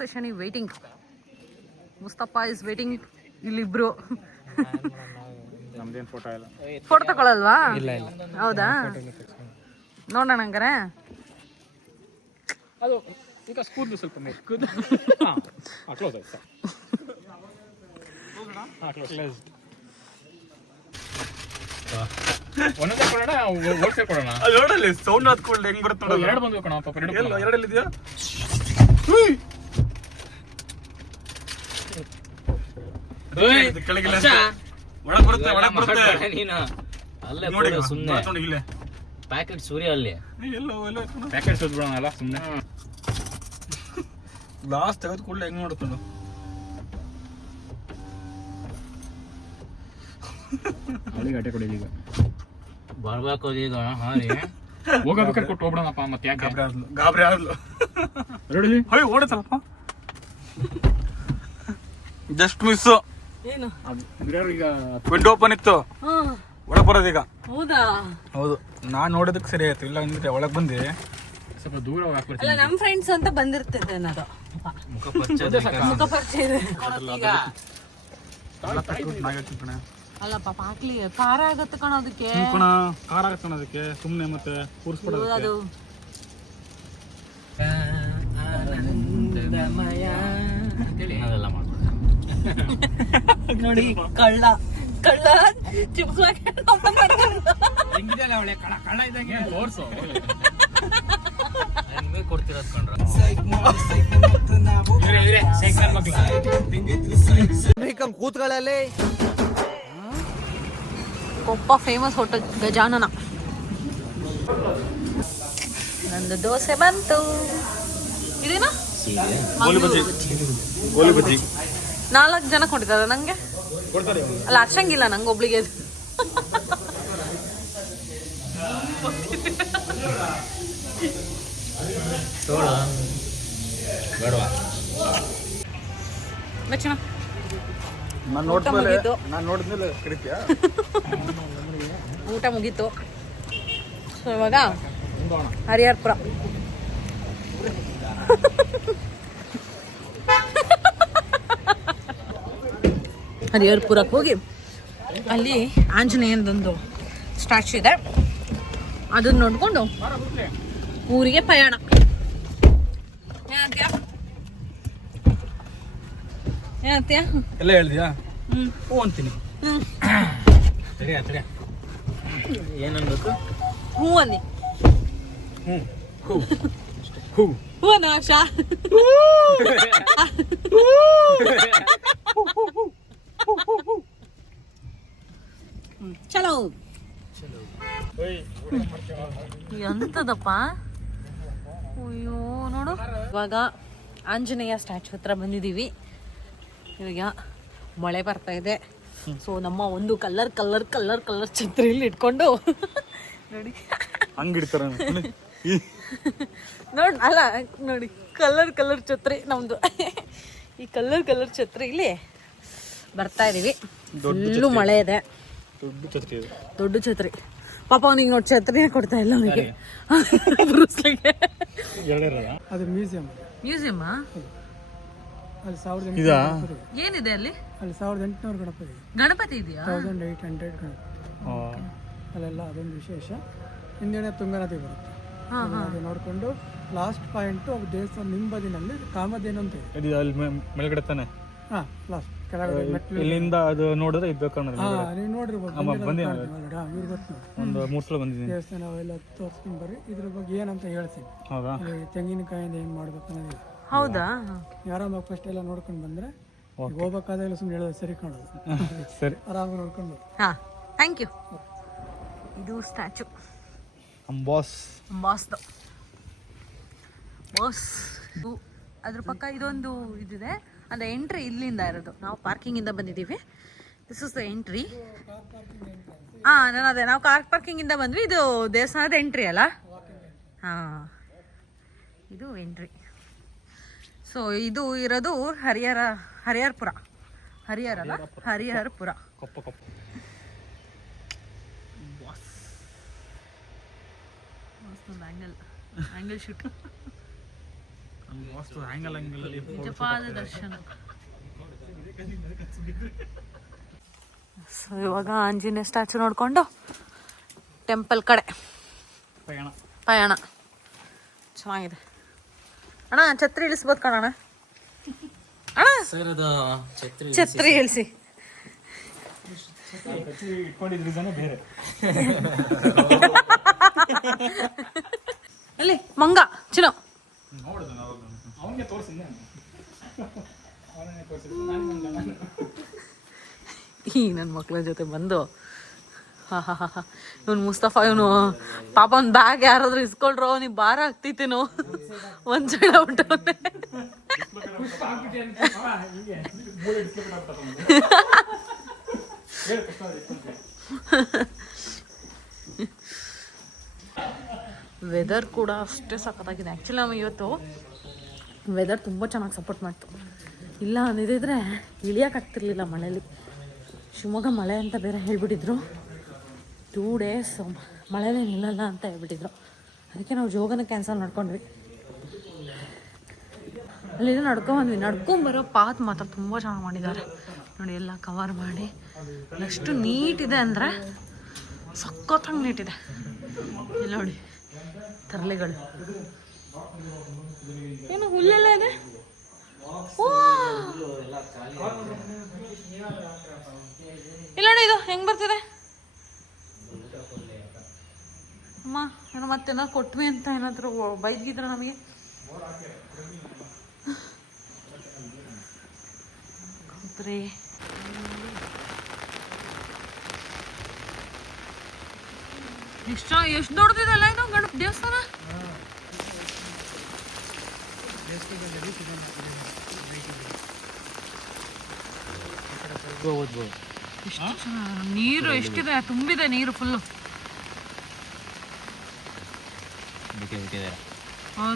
ಸೆಷನ್ ಈ ವೇಟಿಂಗ್. Mustafa is waiting. ಇಲ್ಲಿಬ್ರು ನಮ್ದೇನು ಫೋಟೋ ಇಲ್ಲ. ಫೋಟೋ ತಗೊಳಲ್ವಾ? ಹೌದಾ ನೋಡೋಣ ಹಂಗಾರೆ. ಅದು ಈಗ ಕೂದಲು ಸ್ವಲ್ಪ ಕೂದಲು ಕ್ಲೋಸ್ ಆಯ್ತು. ಒಂದೊಂದೇ ಕೊಡೋಣ, ಹೋಲ್ಸೇಲ್ ಕೊಡೋಣ. ನೋಡಲ್ಲಿ ಸೌಂಡ್ ಹಾಕೊಂಡು ಹೆಂಗ್ ಬರುತ್ತೆ ನೋಡೋದು. ಎರಡು ಬಂದ್ಬೇಕು ಕಣ ಪಾಪ. ಎರಡಲ್ಲಿ ಇದೆಯಾ? ಕೆಳಗಿಲ್ಲ ಒಳಗೆ ಬರುತ್ತೆ. ನೀನು ಅಲ್ಲೇ ಸುಮ್ಮನೆ ಪ್ಯಾಕೆಟ್ ಸೂರ್ಯ ಅಲ್ಲಿ ಪ್ಯಾಕೆಟ್ ಸುದ್ಬಿಡೋಣ ಅಲ್ಲ ಸುಮ್ಮನೆ. ಗ್ಲಾಸ್ ತೆಗೆದು ಕೂಡಲೇ ಹೆಂಗ್ ಮಾಡುತ್ತದು. ಅಲ್ಲಿಗೆ ಕೊಡಿ ಈಗ ಬರ್ಬೇಕು ಈಗ. ಹೋಗಬೇಕಾದ್ರೆ ಕೊಟ್ಟು ಹೋಗ್ಬಿಡೋಣಪ್ಪ. ಮತ್ತೆ ಯಾಕೆ ಗಾಬರಿ ಆದ್ಲು ರೆಡಿ? ಹೋಯ್ ಓಡುತ್ತಲ್ಲಪ್ಪ. Just miss. ಏನು ಈಗ ವಿಂಡೋ ಓಪನ್ ಇತ್ತು. ಒಳಗೆ ಬರೋದೀಗ. ಹೌದಾ? ಹೌದು, ನಾನು ನೋಡೋದಕ್ಕೆ ಸರಿ ಆಯ್ತು, ಇಲ್ಲ ಅಂದ್ರೆ ಒಳಗೆ ಬಂದು ಸ್ವಲ್ಪ ದೂರ ಅಲ್ಲ, ನಮ್ಮ ಫ್ರೆಂಡ್ಸ್ ಅಂತ ಬಂದಿರ್ತದೆ ಅನ್ನೋದು. ಮುಖ ಪರಿಚಯ ಇದೆ. ಅಲ್ಲ ಪಾಪ ಹಾಕ್ಲಿ, ಖಾರ ಆಗತ್ತೆ ಕಣ ಅದಕ್ಕೆ. ಖಾರ ಆಗತ್ತೆ ಕಣ ಅದಕ್ಕೆ, ಸುಮ್ಮನೆ ಮತ್ತೆ ಕೂರಿಸ್ಬಿಡೋದು. ಅದು ಅದೆಲ್ಲ ಮಾಡ್ಬೋದು. ನೋಡಿ, ಕಳ್ಳ ಚಿಪ್ಸ್ ಹೆಂಗಿದೆಯಲ್ಲ ಅವಳೆ ಕಳ್ಳ ಇದ್ದಂಗೆ ತೋರ್ಸು. ನಿಮಗೆ ಕೊಡ್ತಿರೋದು ಕಂಡ್ರ. ಸೈಕಲ್ ಮಕ್ಳು ಕೂತ್ಗಳಲ್ಲಿ ಕೊಪ್ಪ ಫೇಮಸ್ ಹೋಟೆಲ್ ಗಜಾನನ. ನಂದು ದೋಸೆ ಬಂತು. ಇದೇನಾ? ಗೋಲಿ ಬಜ್ಜಿ 4 ಜನ ಕೊಟ್ಟಿದ್ದಾರೆ ನಂಗೆ. ಅಲ್ಲ, ಅರ್ಷಂಗಿಲ್ಲ ನಂಗೆ ಒಬ್ಳಿಗೆ. ಲಕ್ಷಣ ನಾನು ನೋಡಿದ್ಮೇಲೆ ಕರಿತೀಯಾ? ಊಟ ಮುಗೀತು. ಸೊ ಇವಾಗ ಹರಿಹರಪುರ. ಹರಿಹರಪುರಕ್ಕೆ ಹೋಗಿ ಅಲ್ಲಿ ಆಂಜನೇಯನದೊಂದು ಸ್ಟ್ಯಾಚ್ಯೂ ಇದೆ, ಅದನ್ನ ನೋಡ್ಕೊಂಡು ಊರಿಗೆ ಪ್ರಯಾಣ. ಏನಂತೀಯ? ಎಲ್ಲ ಹೇಳ್ದಿಯಾ? ಹ್ಞೂ ಅಂತೀನಿ. ಸರಿಯಾ? ಏನನ್ಬೇಕು? ಹೂ ಅನ್ನಿ. ಹೂ ಹೂವನ ಆಶಾ. ಚಲೋ. ಎಂತದಪ್ಪ? ಅಯ್ಯೋ ನೋಡು. ಇವಾಗ ಆಂಜನೇಯ ಸ್ಟ್ಯಾಚ್ಯೂ ಹತ್ರ ಬಂದಿದ್ದೀವಿ. ಇವಾಗ ಮಳೆ ಬರ್ತಾ ಇದೆ. ಸೊ ನಮ್ಮ ಒಂದು ಕಲರ್ ಛತ್ರಿಯಲ್ಲಿ ಇಟ್ಕೊಂಡು ನೋಡಿ ಹಂಗಿಡ್ತಾರ ನೋಡಿ. ಅಲ್ಲ ನೋಡಿ, ಕಲರ್ ಛತ್ರಿ ನಮ್ದು. ಈ ಕಲರ್ ಛತ್ರಿ ಇಲ್ಲಿ ಬರ್ತಾ ಇದೀವಿ. ಫುಲ್ಲು ಮಳೆ ಇದೆ. ದೊಡ್ಡ ಛತ್ರಿ. ಪಾಪ ಅವನಿಗೆ ನೋಡಿ ಛತ್ರಿನೇ ಕೊಡ್ತಾ ಇಲ್ಲ ಅವನಿಗೆ. ಅದು ಮ್ಯೂಸಿಯಂ. ಮ್ಯೂಸಿಯಮ್ ಅಲ್ಲಿ 1800 ಏನಿದೆ ಅಲ್ಲಿ? 1800 ಗಣಪತಿ. ಗಣಪತಿ ಇದೆಯಾ? 1800 ಗಣಪತಿ ಅಲ್ಲೆಲ್ಲ ಅದೊಂದು ವಿಶೇಷ. ಹಿಂದೆನೆ ತುಂಗಾ ನದಿ ಬರುತ್ತೆ. ಅದು ನೋಡ್ಕೊಂಡು ಲಾಸ್ಟ್ ಪಾಯಿಂಟ್ ದೇವಸ್ಥಾನ ನಿಂಬದಿನಲ್ಲಿ ಕಾಮಧೇನು ಅಂತ ಇದೆ. ಅಲ್ಲಿ ಮೇಲ್ಗಡೆ ತಾನೆ? ಲಾಸ್ಟ್ ಕೆಳಗಡೆ ಇಲ್ಲಿಂದ ಅದು ನೋಡಿದ್ರೆ ಇದು ನೀವು ನೋಡಿರ್ಬೋದು. ಇವ್ರು ಗೊತ್ತು, ಒಂದು 3 ಸಲ ಬಂದಿದ್ದೀನಿ. ದೇವಸ್ಥಾನ ಅವೆಲ್ಲ ತೋರಿಸ್ಕೊಂಡು ಬರ್ರಿ. ಇದ್ರ ಬಗ್ಗೆ ಏನಂತ ಹೇಳ್ತೀನಿ. ಹೌದಾ? ತೆಂಗಿನಕಾಯಿಂದ ಏನ್ ಮಾಡ್ಬೇಕು ಅನ್ನೋದು. ಹೌದಾ? ಆರಾಮಾಗಿ ಫಸ್ಟ್ ಎಲ್ಲ ನೋಡ್ಕೊಂಡು ಬಂದ್ರೆ ಹೋಗ್ಬೇಕಾದ್ರೆ ಸುಮ್ಮನೆ ಹೇಳೋದು ಸರಿ ಕಾಣೋದು. ಸರಿ, ಆರಾಮಾಗಿ ನೋಡ್ಕೊಂಡು. ಹಾ, ಥ್ಯಾಂಕ್ ಯು. ಇದು ಸ್ಟ್ಯಾಚು ಬಾಸ್. ಅದ್ರ ಪಕ್ಕ ಇದೊಂದು ಇದಿದೆ. ಅಂದರೆ ಎಂಟ್ರಿ ಇಲ್ಲಿಂದ ಇರೋದು. ನಾವು ಪಾರ್ಕಿಂಗಿಂದ ಬಂದಿದ್ದೀವಿ. This is the entry. ನಾವು ಕಾರ್ ಪಾರ್ಕಿಂಗಿಂದ ಬಂದ್ವಿ. ಇದು ದೇವಸ್ಥಾನದ ಎಂಟ್ರಿ ಅಲ್ಲ? ಇದು ಎಂಟ್ರಿ. ಸೊ ಇದು ಇರೋದು ಹರಿಹರಪುರ. ಹರಿಹರಪುರ. Angle shoot. ನಿಜವಾದ ದರ್ಶನ. ಸೊ ಇವಾಗ ಆಂಜನೇಯ ಸ್ಟ್ಯಾಚು ನೋಡ್ಕೊಂಡು ಟೆಂಪಲ್ ಕಡೆ ಪಯಣ. ಚೆನ್ನಾಗಿದೆ ಅಣ್ಣ. ಛತ್ರಿ ಇಳಿಸ್ಬೋದು ಕಣಣ್ಣ. ಛತ್ರಿ ಇಳಿಸಿ. ಅಲ್ಲಿ ಮಂಗ ಚಿನ್ನ ಈ ನನ್ನ ಮಕ್ಕಳ ಜೊತೆ ಬಂದು ಇವನು ಮುಸ್ತಫಾ, ಇವನು ಪಾಪ ಒಂದು ಬ್ಯಾಗ್ ಯಾರಾದ್ರೂ ಇಸ್ಕೊಳ್ರೋ, ನೀವು ಭಾರ ಆಗ್ತೈತೇನೋ ಒಂದ್ ಸೈಡ್ ಹೊಂಟವನೆ. ವೆದರ್ ಕೂಡ ಅಷ್ಟೇ ಸಖತ್ತಾಗಿದೆ. ಆ್ಯಕ್ಚುಲಿ ನಮಗೆ ಇವತ್ತು ವೆದರ್ ತುಂಬ ಚೆನ್ನಾಗಿ ಸಪೋರ್ಟ್ ಮಾಡ್ತು. ಇಲ್ಲ ಅಂದಿದ್ರೆ ಇಳಿಯೋಕ್ಕಾಗ್ತಿರ್ಲಿಲ್ಲ ಮಳೆಯಲ್ಲಿ. ಶಿವಮೊಗ್ಗ ಮಳೆ ಅಂತ ಬೇರೆ ಹೇಳ್ಬಿಟ್ಟಿದ್ರು. 2 days ಮಳೆನೇ ನಿಲ್ಲಲ್ಲ ಅಂತ ಹೇಳ್ಬಿಟ್ಟಿದ್ರು. ಅದಕ್ಕೆ ನಾವು ಜೋಗನ ಕ್ಯಾನ್ಸಲ್ ಮಾಡ್ಕೊಂಡ್ವಿ. ಅಲ್ಲಿಂದ ನಡ್ಕೊಂಡ್ಬಂದ್ವಿ. ನಡ್ಕೊಂಬರೋ ಪಾತ್ ಮಾತ್ರ ತುಂಬ ಚೆನ್ನಾಗಿ ಮಾಡಿದ್ದಾರೆ ನೋಡಿ. ಎಲ್ಲ ಕವರ್ ಮಾಡಿ ಎಷ್ಟು ನೀಟಿದೆ ಅಂದರೆ ಸಖತ್ತಾಗಿ ನೀಟಿದೆ. ಇಲ್ಲಿ ನೋಡಿ ತರಲೆಗಳು, ಏನು ಹುಲ್ಲೆಲ್ಲ ಇದೆ. ಇಲ್ಲ ನೋಡಿ ಇದು ಹೆಂಗ್ ಬರ್ತಿದೆ ಅಮ್ಮ. ಏನೋ ಮತ್ತೇನೋ ಕೊಟ್ವಿ ಅಂತ ಏನಾದ್ರು ಬೈದಿದ್ರ ನಮಗೆ. ಎಷ್ಟು ದೊಡ್ಡದಿದೆಲ್ಲ ಇದು ಗಣಪ ದೇವಸ್ಥಾನ. ನೀರು ಎಷ್ಟಿದೆ, ತುಂಬಿದೆ ನೀರು ಫುಲ್ಲು.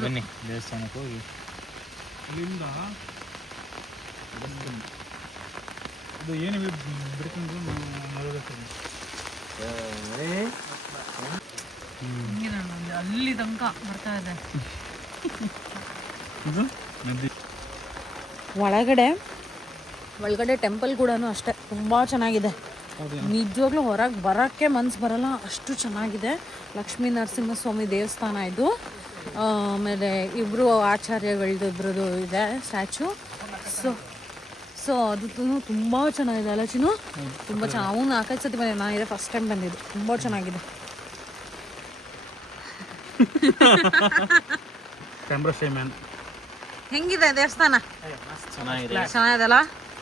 ಬನ್ನಿ ದೇವಸ್ಥಾನಕ್ಕೆ ಹೋಗಿ ಇಲ್ಲಿಂದ ಇದು ಏನು ಬಿಡ್ಕೊಂಡು ಅಲ್ಲಿ ತನಕ ಬರ್ತಾ ಇದೆ. ಒಳಗಡೆ ಟೆಂಪಲ್ ಕೂಡ ಅಷ್ಟೇ ತುಂಬ ಚೆನ್ನಾಗಿದೆ. ನಿಜವಾಗ್ಲೂ ಹೊರಗೆ ಬರೋಕ್ಕೆ ಮನ್ಸು ಬರಲ್ಲ, ಅಷ್ಟು ಚೆನ್ನಾಗಿದೆ. ಲಕ್ಷ್ಮೀ ನರಸಿಂಹಸ್ವಾಮಿ ದೇವಸ್ಥಾನ ಇದು. ಆಮೇಲೆ ಇಬ್ಬರು ಆಚಾರ್ಯಗಳದ್ದು ಇಬ್ಬರದು ಇದೆ ಸ್ಟ್ಯಾಚು. ಸೊ ಅದು ತುಂಬ ಚೆನ್ನಾಗಿದೆ ಅಲ್ಲ ಚಿನ್ನು? ತುಂಬ ಚೆನ್ನಾಗಿ. ಅವನು 4-5 ಸತಿ ಬಂದಿದ್ದೆ, ನಾನು ಇದೇ ಫಸ್ಟ್ ಟೈಮ್ ಬಂದಿದ್ದು. ತುಂಬ ಚೆನ್ನಾಗಿದೆ. Camera ಶೈ man. ಹೆಂಗಿದೆ ದೇವಸ್ಥಾನ? ಚೆನ್ನಾಗಿದೆಲ್ಲ,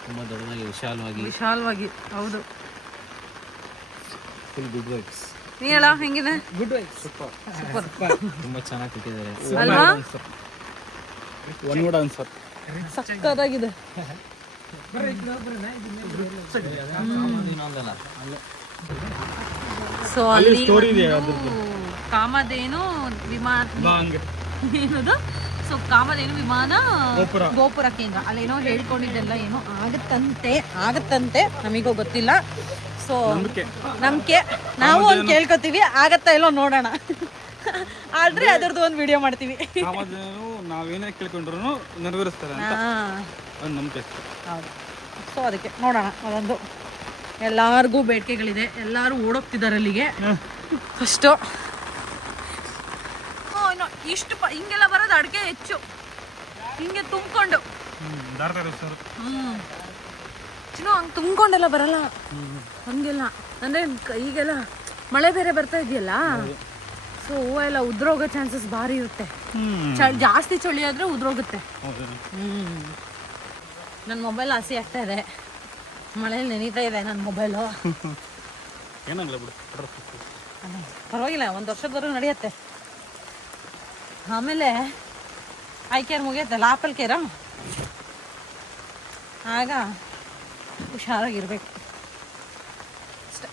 ತುಂಬ ದೊಡ್ಡದಾಗಿ ವಿಶಾಲವಾಗಿ. ಹೌದು, ಫುಲ್ ಗುಡ್ ವೈಬ್ಸ್. ನೀ ಹೇಳ ಹೆಂಗಿದೆ? Good vibes. ಸೂಪರ್. ತುಂಬ ಚೆನ್ನಾಗಿ ಕೊಟ್ಟಿದ್ದಾರೆ ಅಲ್ವಾ? One word answer. ಸಕ್ಕತ್ತಾಗಿದೆ. ಸೊ ಅಲ್ಲಿ ಕಾಮಧೇನು ವಿಮಾನ ಏನದು? ಸೊ ಕಾಮಧೇನು ವಿಮಾನ ಗೋಪುರ ಕೇಂದ್ರ ಅಲ್ಲೇನೋ ಹೇಳ್ಕೊಂಡಿದ್ದೆಲ್ಲ ಏನೋ ಆಗತ್ತಂತೆ ನಮಗೂ ಗೊತ್ತಿಲ್ಲ. ಸೊ ನಂಬಿಕೆ ನಾವು ಒಂದು ಕೇಳ್ಕೊತೀವಿ, ಆಗತ್ತಾ ಇಲ್ಲೋ ನೋಡೋಣ. ಆದ್ರೆ ಅದರದ್ದು ಒಂದು ವಿಡಿಯೋ ಮಾಡ್ತೀವಿ. ನಾವೇನೇ ಕೇಳ್ಕೊಂಡ್ರು ನೆರವೇರಿಸ್ತಾರೆ ಅಂತ ನಂಬಿಕೆ. ಹೌದು. ಸೊ ಅದಕ್ಕೆ ನೋಡೋಣ. ಅದೊಂದು ಎಲ್ಲಾರ್ಗೂ ಬೇಡಿಕೆಗಳಿದೆ, ಎಲ್ಲರೂ ಓಡೋಗ್ತಿದ್ದಾರೆ ಅಲ್ಲಿಗೆ. ಫಸ್ಟು ಇಷ್ಟು ಹಿಂಗೆಲ್ಲ ಬರೋದು ಅಡಿಕೆ ಹೆಚ್ಚು, ಹಿಂಗೆ ತುಂಬಿಕೊಂಡು ಚಿನ್ನು ಹಂಗೆ ತುಂಬಿಕೊಂಡೆಲ್ಲ ಬರಲ್ಲ ಹಂಗೆಲ್ಲ. ಅಂದರೆ ಈಗೆಲ್ಲ ಮಳೆ ಬೇರೆ ಬರ್ತಾ ಇದೆಯಲ್ಲ, ಸೊ ಹೂವು ಎಲ್ಲ ಉದ್ರೋಗೋ ಚಾನ್ಸಸ್ ಭಾರಿ ಇರುತ್ತೆ. ಜಾಸ್ತಿ ಚಳಿ ಆದರೆ ಉದ್ರೋಗುತ್ತೆ. ನನ್ನ ಮೊಬೈಲ್ ಹಸಿ ಆಗ್ತಾ ಇದೆ, ಮಳೆಯಲ್ಲಿ ನೆನೀತಾ ಇದೆ ನನ್ನ ಮೊಬೈಲು. ಪರವಾಗಿಲ್ಲ, 1 ವರ್ಷದವರೆಗೂ ನಡೆಯುತ್ತೆ. ಆಮೇಲೆ ಐ ಕೇರ್ ಮುಗಿಯುತ್ತಲ್ಲ, ಆಪಲ್ ಕೇರ, ಆಗ ಹುಷಾರಾಗಿರ್ಬೇಕು ಅಷ್ಟೇ.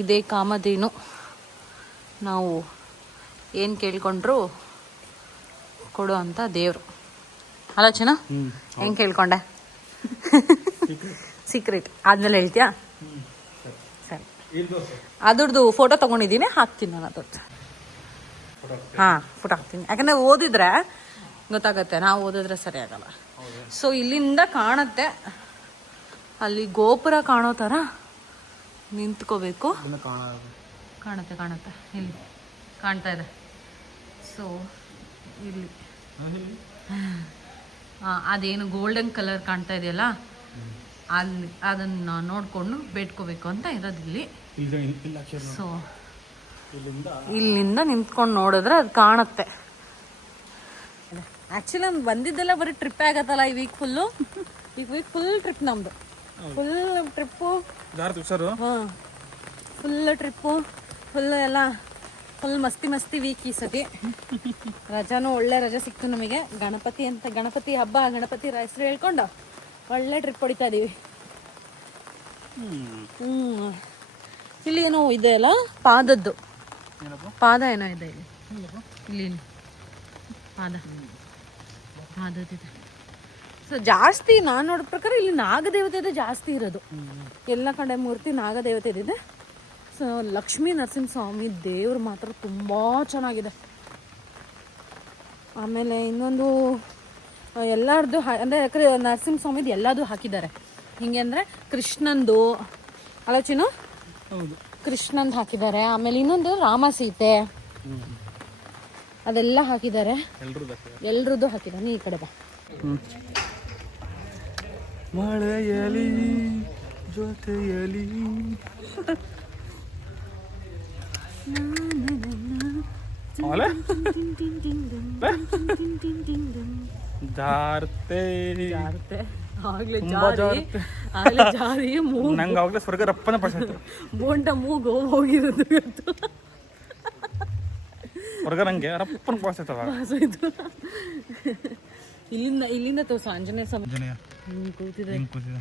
ಇದೇ ಕಾಮಧೇನು. ನಾವು ಏನು ಕೇಳ್ಕೊಂಡ್ರು ಕೊಡು ಅಂತ ದೇವರು ಅಲ್ಲ ಚೆನ್ನ? ಹೆಂಗೆ ಕೇಳ್ಕೊಂಡೆ? ಸೀಕ್ರೆಟ್ ಆದ್ಮೇಲೆ ಹೇಳ್ತೀಯಾ? ಸರಿ, ಅದ್ರದ್ದು ಫೋಟೋ ತೊಗೊಂಡಿದ್ದೀನಿ, ಹಾಕ್ತೀನಿ ನಾನು ಅದ್ರದ್ದು. ಹಾಂ, ಫೋಟೋ ಹಾಕ್ತೀನಿ. ಯಾಕಂದರೆ ಓದಿದ್ರೆ ಗೊತ್ತಾಗತ್ತೆ, ನಾವು ಓದಿದ್ರೆ ಸರಿ ಆಗಲ್ಲ. ಸೊ ಇಲ್ಲಿಂದ ಕಾಣುತ್ತೆ, ಅಲ್ಲಿ ಗೋಪುರ ಕಾಣೋ ಥರ ನಿಂತ್ಕೋಬೇಕು. ಕಾಣುತ್ತೆ, ಇಲ್ಲಿ ಕಾಣ್ತಾ ಇದೆ. ಸೊ ಇಲ್ಲಿ ಅದೇನು ಗೋಲ್ಡನ್ ಕಲರ್ ಕಾಣ್ತಾ ಇದೆಯಲ್ಲ, ಅಲ್ಲಿ ಅದನ್ನು ನೋಡಿಕೊಂಡು ಬೇಡ್ಕೋಬೇಕು ಅಂತ ಇರೋದಿಲ್ಲಿ. ಸೊ ಇಲ್ಲಿಂದ ನಿಂತ್ಕೊಂಡು ನೋಡಿದ್ರೆ ಅದು ಕಾಣುತ್ತೆ. ಆ್ಯಕ್ಚುಲಿ ನಮ್ಗೆ ಬಂದಿದ್ದೆಲ್ಲ ಬರೀ ಟ್ರಿಪ್ಪೇ ಆಗತ್ತಲ್ಲ ಈ ವೀಕ್ ಫುಲ್ಲು. ಈ ವೀಕ್ ಫುಲ್ ಟ್ರಿಪ್ ನಮ್ಮದು, ಫುಲ್ ಟ್ರಿಪ್ಪು. ಹಾಂ, ಫುಲ್ ಟ್ರಿಪ್ಪು, ಫುಲ್ ಎಲ್ಲ ಫುಲ್ ಮಸ್ತಿ ವೀಕ್ ಈ ಸತಿ. ರಜಾನು ಒಳ್ಳೆ ರಜೆ ಸಿಕ್ತು ನಮಗೆ. ಗಣಪತಿ ಹಬ್ಬ, ಗಣಪತಿ ಹೆಸರು ಹೇಳ್ಕೊಂಡು ಒಳ್ಳೆ ಟ್ರಿಪ್ ಹೊಡಿತಾ ಇದೀವಿ. ಇಲ್ಲಿ ಏನೋ ಇದೆ ಅಲ್ಲ, ಪಾದ ಏನೋ ಇದೆ ಇಲ್ಲಿ ಪಾದದಿದೆ. ಸೊ ಜಾಸ್ತಿ ನಾನು ನೋಡೋ ಪ್ರಕಾರ ಇಲ್ಲಿ ನಾಗದೇವತೆದೇ ಜಾಸ್ತಿ ಇರೋದು. ಎಲ್ಲ ಕಡೆ ಮೂರ್ತಿ ನಾಗದೇವತೆದಿದೆ. ಸೊ ಲಕ್ಷ್ಮೀ ನರಸಿಂಹಸ್ವಾಮಿ ದೇವ್ರು ಮಾತ್ರ ತುಂಬ ಚೆನ್ನಾಗಿದೆ. ಆಮೇಲೆ ಇನ್ನೊಂದು ಎಲ್ಲರದ್ದು ಅಂದರೆ ನರಸಿಂಹಸ್ವಾಮಿದು ಎಲ್ಲದೂ ಹಾಕಿದ್ದಾರೆ. ಹಿಂಗೆ ಅಂದರೆ ಕೃಷ್ಣಂದು ಅಲಚಿನು ಕೃಷ್ಣಂದು ಹಾಕಿದ್ದಾರೆ. ಆಮೇಲೆ ಇನ್ನೊಂದು ರಾಮ ಸೀತೆ ಅದೆಲ್ಲ ಹಾಕಿದ್ದಾರೆ. ಎಲ್ರದ್ದು ಹಾಕಿದ್ದಾನೆ. ಈ ಕಡೆ ಬಾ. ಮಳೆಯಲಿ ಜೊತೆಯಲಿ ಜಾರ್ತೆ ಆಗ್ಲೇ ತುಂಬಾ ಜಾರಿ ನಂಗೆ ಅವಾಗಲೇ ಸ್ವರ್ಗ ರಪ್ಪನ ಪಡ್ಸಾಯ್ತು. ಬೋಂಟ ಮೂಗು ಹೋಗಿರೋದು ಇವತ್ತು. ಸ್ವರ್ಗ ನಂಗೆ ರಪ್ಪನ ಪಡ್ಸಾಯ್ತವ. ಇಲ್ಲಿಂದ ತೋರ್ಸು ಆಂಜನೇಯ ಸ್ವಾಮಿ ಕೂತಿದೆ ಕೂತಿದೆ.